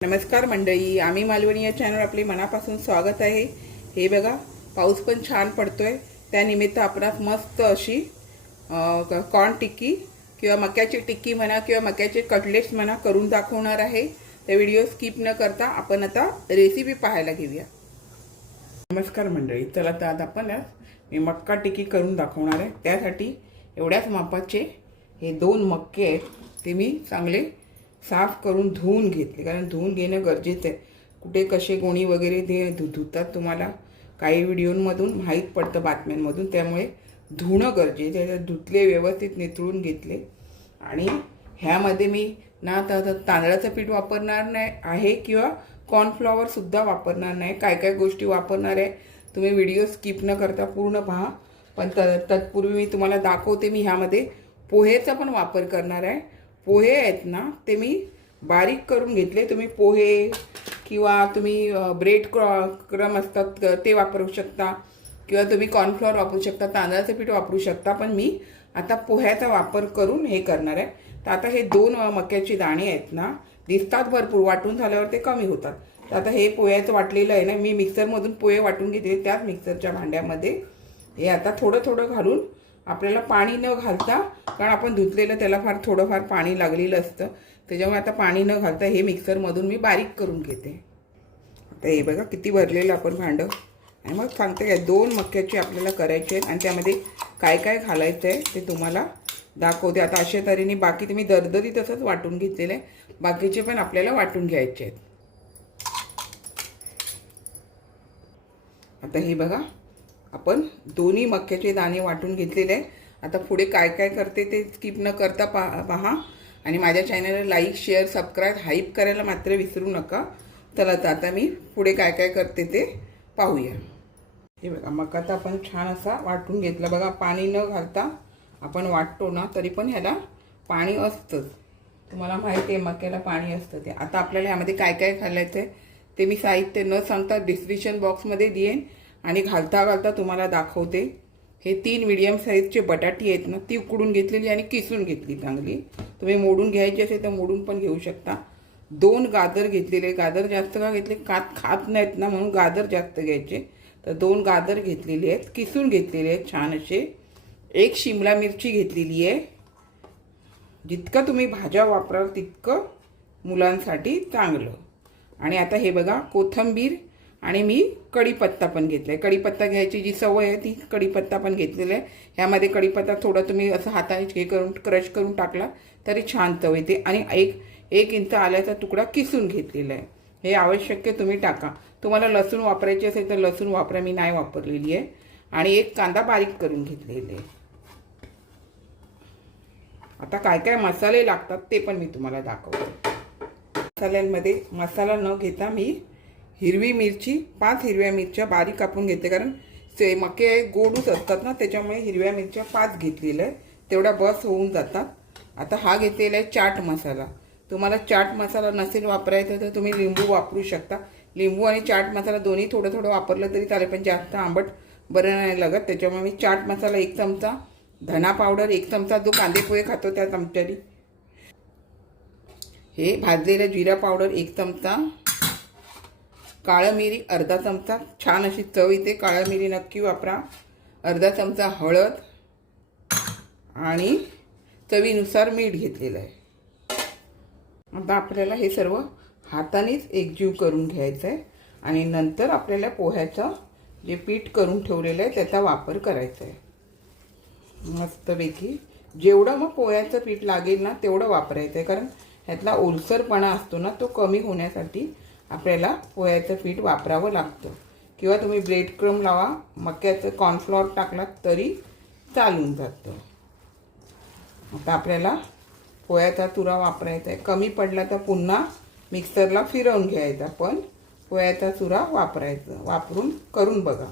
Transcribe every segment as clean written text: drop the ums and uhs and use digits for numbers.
नमस्कार मंडळी, आम्ही मालवणी या चॅनल आपले मनापासून स्वागत आहे। हे बघा, पाऊस पण छान पडतोय, त्यानिमित्त आपण मस्त अशी कॉर्न टिक्की किंवा मक्याची टिक्की म्हणा किंवा मक्याचे कटलेट्स म्हणा करून दाखवणार आहे। ते व्हिडिओ स्किप न करता आपण आता रेसिपी पाहायला घेऊया। नमस्कार मंडळी, चला तर आज आपण मी मक्का टिक्की करून दाखवणार आहे। त्यासाठी एवढ्याच मापाचे हे 2 मक्के आहेत, ते मी चांगले साफ करून धुवून घेतले, कारण धुवून घेणं गरजेचं आहे। कुठे कसे गोणी वगैरे ते धुतात, तुम्हाला काही व्हिडिओमधून माहीत पडतं, बातम्यांमधून, त्यामुळे धुणं गरजेचं आहे। धुतले, व्यवस्थित नितळून घेतले। आणि ह्यामध्ये मी ना तांदळाचं पीठ वापरणार नाही आहे किंवा कॉर्नफ्लॉवर सुद्धा वापरणार नाही। काय काय गोष्टी वापरणार आहे तुम्ही व्हिडिओ स्किप न करता पूर्ण पहा। पण तत्पूर्वी मी तुम्हाला दाखवते, मी ह्यामध्ये पोहेचा पण वापर करणार आहे। पोहे आहेत ना, ते मी बारीक करून घेतले। तुम्ही पोहे किंवा तुम्ही ब्रेड क्रम असतात ते वापरू शकता किंवा तुम्ही कॉर्नफ्लॉवर वापरू शकता, तांदळाचं पीठ वापरू शकता, पण मी आता पोह्याचा वापर करून हे करणार आहे। तर आता हे 2 मक्याची दाणे आहेत ना, दिसतात भरपूर, वाटून झाल्यावर ते कमी होतात। तर आता हे पोह्याचं वाटलेलं आहे ना, मी मिक्सरमधून पोहे वाटून घेतले, त्याच मिक्सरच्या भांड्यामध्ये हे आता थोडं थोडं घालून, आपल्याला पाणी न घालता, कारण आपण धुतलेलं त्याला फार थोडंफार पाणी लागलेलं असतं, त्याच्यामुळे आता पाणी न घालता हे मिक्सरमधून मी बारीक करून घेते। आता हे बघा किती भरलेलं आपण भांडं, आणि मग सांगते 2 मक्याचे आपल्याला करायचे आहेत आणि त्यामध्ये काय काय घालायचं आहे ते तुम्हाला दाखवते। आता अशा तऱ्हेने बाकी तुम्ही दरदरी तसंच वाटून घेतलेलं आहे, बाकीचे पण आपल्याला वाटून घ्यायचे आहेत। आता हे बघा, आपण दोन्ही मक्याचे दाणे वाटून घेतलेले आहे। आता पुढे काय काय करते ते स्किप न करता पहा, आणि माझ्या चॅनलला लाईक, शेअर, सबस्क्राईब, हाईप करायला मात्र विसरू नका। चला तर आता मी पुढे काय काय करते ते पाहूया। हे बघा, मका तर आपण छान असा वाटून घेतला। बघा, पाणी न घालता आपण वाटतो ना, तरी पण ह्याला पाणी असतंच, तुम्हाला माहिती आहे मक्याला पाणी असतं ते। आता आपल्याला यामध्ये काय काय घालायचं आहे ते मी साहित्य न सांगता डिस्क्रिप्शन बॉक्समध्ये देईन आणि घालता घालता तुम्हाला दाखवते। हे 3 मीडियम साईजचे बटाटी आहेत ना, ती उकडून घेतलेली आणि किसून घेतली चांगली। तुम्ही मोडून घ्यायची असेल तर मोडून पण घेऊ शकता। 2 गाजर घेतलेले, गाजर जास्त का घेतले, खात नाहीत ना, म्हणून गाजर जास्त घ्यायचे। तर 2 गाजर घेतलेले आहेत, किसून घेतलेले आहेत छान असे। 1 शिमला मिरची घेतलेली आहे। जितकं तुम्ही भाज्या वापराल तितकं मुलांसाठी चांगलं। आणि आता हे बघा, कोथिंबीर, आणि मी कढीपत्ता पण घेतला आहे। कढीपत्ता घ्यायची जी सवय आहे ती कढीपत्ता पण घेतलेला आहे। ह्यामध्ये कढीपत्ता थोडा तुम्ही असं हाताने हे करून क्रश करून टाकला तरी छान चव येते। आणि एक इंच आल्याचा तुकडा किसून घेतलेला आहे, हे आवश्यक तुम्ही टाका। तुम्हाला लसूण वापरायची असेल तर लसूण वापरा, मी नाही वापरलेली आहे। आणि 1 कांदा बारीक करून घेतलेले आहे। आता काय काय मसाले लागतात ते पण मी तुम्हाला दाखवते। मसाल्यांमध्ये मसाला न घेता मी हिरवी मिरची, 5 हिरव्या मिरच्या बारीक कापून घेते, कारण मके गोडूच असतात ना, त्याच्यामुळे हिरव्या मिरच्या 5 घेतलेल्या आहे, तेवढ्या बस होऊन जातात। आता हा घेतलेला आहे चाट मसाला। तुम्हाला चाट मसाला नसेल वापरायचा तर तुम्ही लिंबू वापरू शकता। लिंबू आणि चाट मसाला दोन्ही थोडं थोडं वापरलं तरी चालेल, पण जास्त आंबट बरं नाही लागत, त्याच्यामुळे मी चाट मसाला 1 चमचा, धना पावडर 1 चमचा, जो कांदे पोहे खातो त्या चमच्यानी, हे भाजलेलं जिरा पावडर 1 चमचा, काळं मिरी अर्धा चमचा, छान अशी चव येते, काळं मिरी नक्की वापरा, अर्धा चमचा हळद, आणि चवीनुसार मीठ घेतलेलं आहे। आता आपल्याला हे सर्व हातानेच एकजीव करून घ्यायचं आहे, आणि नंतर आपल्याला पोह्याचं जे पीठ करून ठेवलेलं आहे त्याचा वापर करायचा आहे। मस्तपैकी जेवढं मग पोह्याचं पीठ लागेल ना तेवढं वापरायचं आहे, कारण ह्यातला ओलसरपणा असतो ना, तो कमी होण्यासाठी आपल्याला पोह्याचं पीठ वापरावं लागतं। किंवा तुम्ही ब्रेड क्रम लावा, मक्याचं कॉर्नफ्लॉवर टाकलात तरी चालून जातं। आता आपल्याला पोह्याचा चुरा वापरायचा आहे, कमी पडला तर पुन्हा मिक्सरला फिरवून घ्यायचा, पण पोह्याचा चुरा वापरून करून बघा।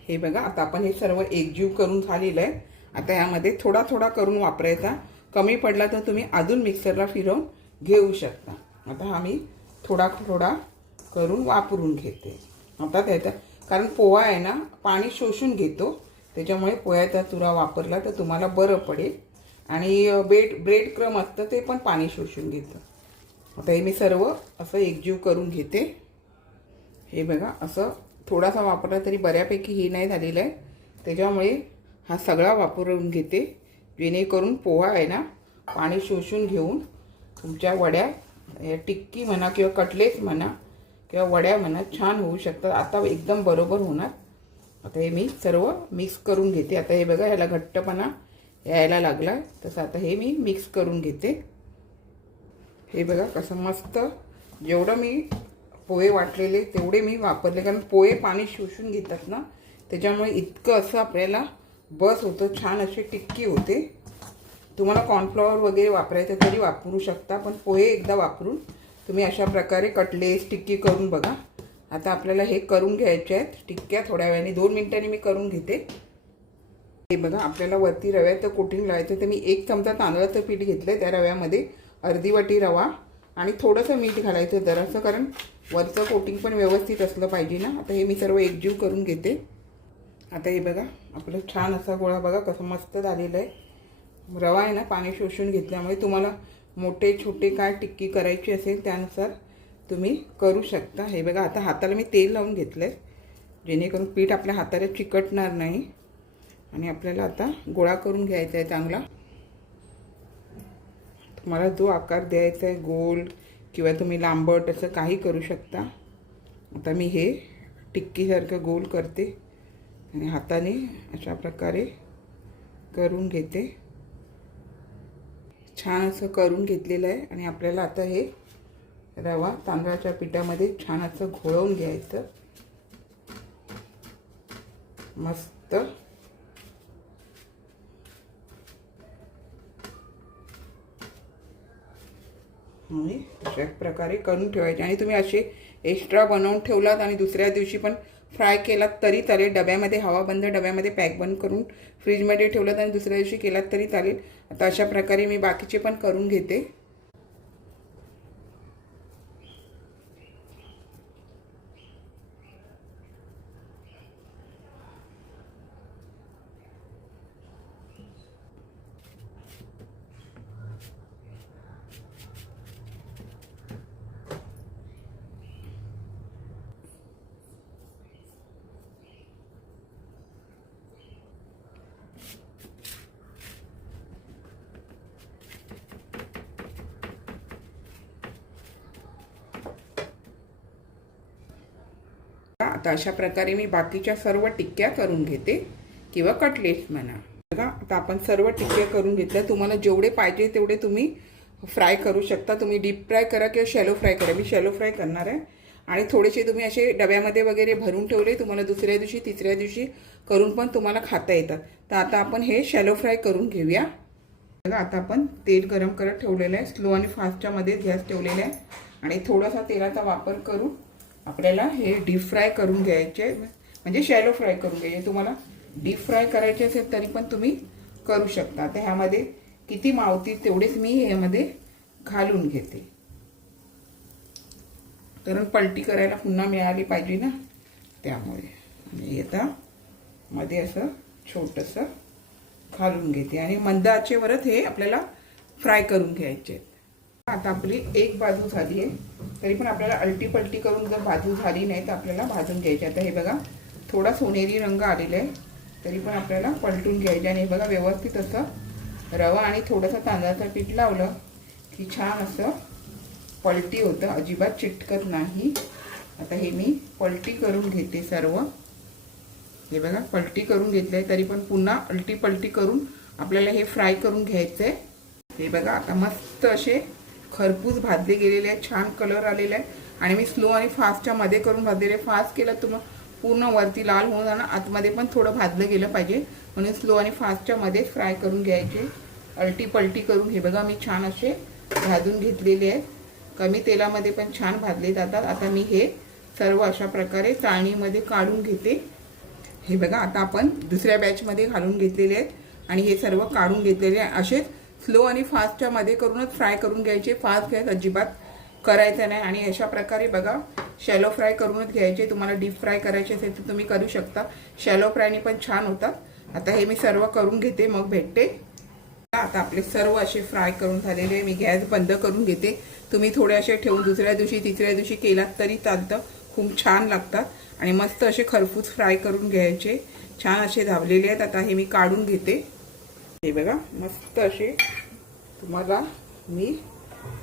हे बघा, आता आपण हे सर्व एकजीव करून झालेलं आहे। आता यामध्ये थोडा थोडा करून वापरायचा, कमी पडला तर तुम्ही अजून मिक्सरला फिरवून घेऊ शकता। आता हा मी थोडा थोडा करून वापरून घेते। आता त्याचा, कारण पोहा आहे ना पाणी शोषून घेतो, त्याच्यामुळे पोह्याचा चुरा वापरला तर तुम्हाला बरं पडेल। आणि ब्रेड क्रम असतं ते पण पाणी शोषून घेतं। आता हे मी सर्व असं एकजीव करून घेते। हे बघा असं थोडासा वापरला तरी बऱ्यापैकी हे नाही झालेलं आहे, त्याच्यामुळे हा सगळा वापरून घेते, जेणेकरून पोहा आहे ना पाणी शोषून घेऊन तुमच्या वड्या, टिक्की म्हणा किंवा कटलेट म्हणा किंवा वड्या म्हणा छान होऊ शकतात। आता एकदम बरोबर होणार। आता हे मी सर्व मिक्स करून घेते। आता हे बघा ह्याला घट्टपणा यायला लागला, तसं आता हे मी मिक्स करून घेते। हे बघा कसं मस्त, जेवढं मी पोहे वाटलेले तेवढे मी वापरले, कारण पोहे पाणी शोषून घेतात ना, त्याच्यामुळे इतकं असं आपल्याला बस होतं, छान अशी टिक्की होते। तुम्हाला कॉर्नफ्लॉवर वगैरे वापरायचं तरी वापरू शकता, पण पोहे एकदा वापरून तुम्ही अशा प्रकारे कटलेट टिक्की करून बघा। आता आपल्याला हे करून घ्यायचे आहेत टिक्क्या, थोड्या वेळाने 2 मिनिटांनी मी करून घेते। हे बघा आपल्याला वरती रव्याचं कोटिंग लावायचं, तर मी 1 चमचा तांदळाचं पीठ घेतलं, त्या रव्यामध्ये अर्धी वाटी रवा आणि थोडंसं मीठ घालायचं जरासं, कारण वरचं कोटिंग पण व्यवस्थित असलं पाहिजे ना। आता हे मी सर्व एकजीव करून घेते। आता हे बघा आपलं छान असा गोळा बघा कसं मस्त झालेला आहे। रवा आहे ना पाणी शोषून घेतल्यामुळे तुम्हाला मोठे छोटे काय टिक्की करायची असेल त्यानुसार तुम्ही करू शकता। हे बघा आता हाताला मी तेल लावून घेतलं आहे, जेणेकरून पीठ आपल्या हाताला चिकटणार नाही। आणि आपल्याला आता गोळा करून घ्यायचा आहे चांगला। तुम्हाला जो आकार द्यायचा आहे गोल किंवा तुम्ही लांबट असं काही करू शकता। आता मी हे टिक्कीसारखं गोल करते आणि हाताने अशा प्रकारे करून घेते। छान असं करून घेतलेलं आहे आणि आपल्याला आता हे रवा तांदळाच्या पिठामध्ये छान असं घोळवून घ्यायचं मस्त। अशा प्रकारे करून ठेवायचे आणि तुम्ही असे एक्स्ट्रा बनवून ठेवलात आणि दुसऱ्या दिवशी पण फ्राय केलात तरी चालेल। डब्यामध्ये हवाबंद डब्यामध्ये पॅक बंद करून फ्रीजमध्ये ठेवलात आणि दुसऱ्या दिवशी केलात तरी चालेल। आता अशा प्रकारे मी बाकीचे पण करून घेते। आता अशा प्रकारे मी बाकीच्या सर्व टिक्क्या करून घेते किंवा कटलेट्स म्हणा। बघा आता आपण सर्व टिक्क्या करून घेतल्या। तुम्हाला जेवढे पाहिजे तेवढे तुम्ही फ्राय करू शकता। तुम्ही डीप फ्राय करा किंवा शॅलो फ्राय करा, मी शॅलो फ्राय करणार आहे। आणि थोडेसे तुम्ही असे डब्यामध्ये वगैरे भरून ठेवले, तुम्हाला दुसऱ्या दिवशी तिसऱ्या दिवशी करून पण तुम्हाला खाता येतात। तर आता आपण हे शॅलो फ्राय करून घेऊया। बघा आता आपण तेल गरम करत ठेवलेलं आहे, स्लो आणि फास्टच्या मध्ये गॅस ठेवलेला आहे आणि थोडासा तेलाचा वापर करून आपल्याला हे डीप फ्राय करून घ्यायचे, म्हणजे शॅलो फ्राय करून घ्यायचे। तुम्हाला डीप फ्राय करायचे असेल तरी पण तुम्ही करू शकता। आता ह्यामध्ये किती मावतील तेवढेच मी ह्यामध्ये घालून घेते, कारण पलटी करायला पुन्हा मिळाली पाहिजे ना, त्यामुळे। आणि आता मध्ये असं छोटंसं घालून घेते आणि मंद आचेवरच हे आपल्याला फ्राय करून घ्यायचे। आता आपली एक बाजू झाली आहे, तरी पण आपल्याला अलटी पलटी करून जर बाजू झाली नाही तर आपल्याला भाजून घ्यायची। आता हे बघा थोडा सोनेरी रंग आलेला आहे, तरी पण आपल्याला पलटून घ्यायचे। आणि हे बघा व्यवस्थित असं रवा आणि थोडंसं तांदळाचं पीठ लावलं की छान असं पलटी होतं, अजिबात चिटकत नाही। आता हे मी पलटी करून घेते सर्व। हे बघा पलटी करून घेतलंय, तरी पण पुन्हा अलटी पलटी करून आपल्याला हे फ्राय करून घ्यायचंय। हे बघा आता मस्त असे खरपूस भाजले गेलेले आहे, छान कलर आलेला आहे। आणि मी स्लो आणि फास्टच्या मध्ये करून भाजलेले। फास्ट केलं तर मग पूर्ण वरती लाल होऊन जाणार, आतमध्ये पण थोडं भाजलं गेलं पाहिजे, म्हणून स्लो आणि फास्टच्या मध्ये फ्राय करून घ्यायचे, अलटी पलटी करून। हे बघा मी छान असे भाजून घेतलेले आहेत, कमी तेलामध्ये पण छान भाजले जातात। आता मी हे सर्व अशा प्रकारे चाळणीमध्ये काढून घेते। हे बघा आता आपण दुसऱ्या बॅचमध्ये घालून घेतलेले आहेत आणि हे सर्व काढून घेतलेले आहे। असेच स्लो आणि फास्टच्या मध्ये करूनच फ्राय करून घ्यायचे, फास्ट गॅस अजिबात करायचा नाही। आणि अशा प्रकारे बघा शॅलो फ्राय करूनच घ्यायचे। तुम्हाला डीप फ्राय करायचे असेल तर तुम्ही करू शकता, शॅलो फ्रायनी पण छान होतात। आता हे मी सर्व करून घेते, मग भेटते। आता आपले सर्व असे फ्राय करून झालेले, मी गॅस बंद करून घेते, तुम्ही थोडे असे ठेवून दुसऱ्या दिवशी तिसऱ्या दिवशी केलात तरी चालतं. खूप छान लागतात आणि मस्त असे खरपूस फ्राय करून घ्यायचे. छान असे धावलेले आहेत. आता हे मी काढून घेते. हे बघा मस्त असे तुम्हाला मी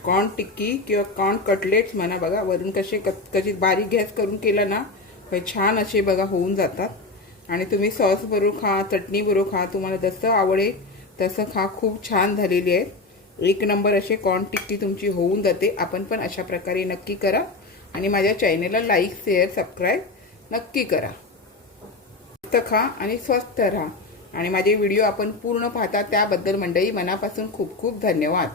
कॉर्न टिक्की किंवा कॉर्न कटलेट्स म्हणा बघा, वरून कसे कशी बारीक गॅस करून केला ना हे छान असे बघा होऊन जातात. आणि तुम्ही सॉस बरोबर खा, चटणी बरोबर खा, तुम्हाला जसं आवडेल तसं खा. खूप छान झालेली आहे. एक नंबर असे कॉर्न टिक्की तुमची होऊन जाते. आपण पण अशा प्रकारे नक्की करा आणि माझ्या चॅनेलला लाईक शेअर सबस्क्राईब नक्की करा. मस्त खा आणि स्वस्थ राहा. आणि माझे व्हिडिओ आपण पूर्ण पाहता त्याबद्दल मंडळी मनापासून खूप खूप धन्यवाद.